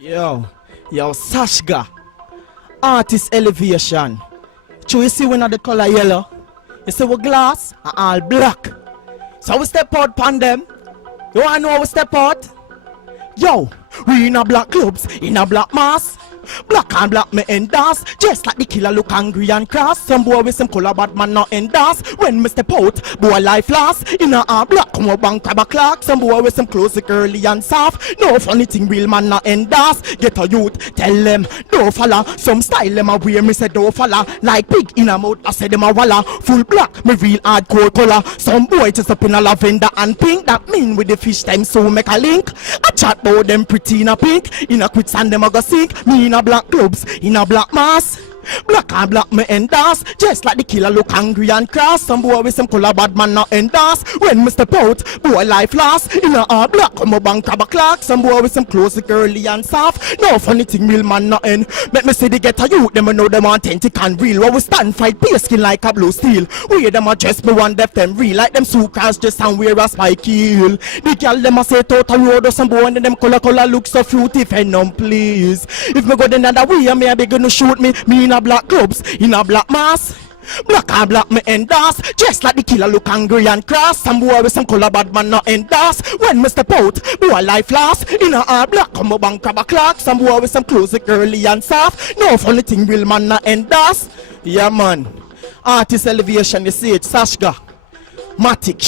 Yo, Sashga, Artiste Elevation. So you see when the color yellow, you see we glass and all black. So we step out pan them. You wanna know how we step out? Yo, we in a black clubs, in a black mask. Black and black me endorse. Just like the killer look angry and cross. Some boy with some color bad man not endorse. When me step out, boy life last. In a all black come a bank crab a clock. Some boy with some clothes curly and soft. No funny thing real man not endorse. Get a youth, tell them don't follow. Some style them a wear me say don't follow. Like pig in a mouth I say them a walla. Full black me real hardcore color. Some boy just up in a lavender and pink. That mean with the fish time so make a link. I chat about them pretty in a pink. In a quicksand them a go sink. Me in a black clubs, in a black mask. Black and black me endorse. Just like the killer look angry and cross. Some boy with some color bad man not endorse. When me step out, boy life last. In a all black come a bank crab a clock. Some boy with some clothes curly and soft. No funny thing real man not end. Make me see the get a youth, them know them authentic and real. While we stand fight pale skin like a blue steel. We them a dress me one def them real. Like them sucras just and wear a spiky heel. The girl them a say total road or some boy and them color look so fruity. Venom please. If me go the other way, I may be gonna shoot me. Me in a black clubs, in a black mask. Black and black me endorse. Just like the killer look angry and cross. Some boy with some color bad man not endorse. When me step out, boy life last. In a all black come a bank crab a clock. Some boy with some clothes curly and soft. No funny thing real man not endorse. Yeah man, Artiste Elevation, you see it, Sashga, Matikk.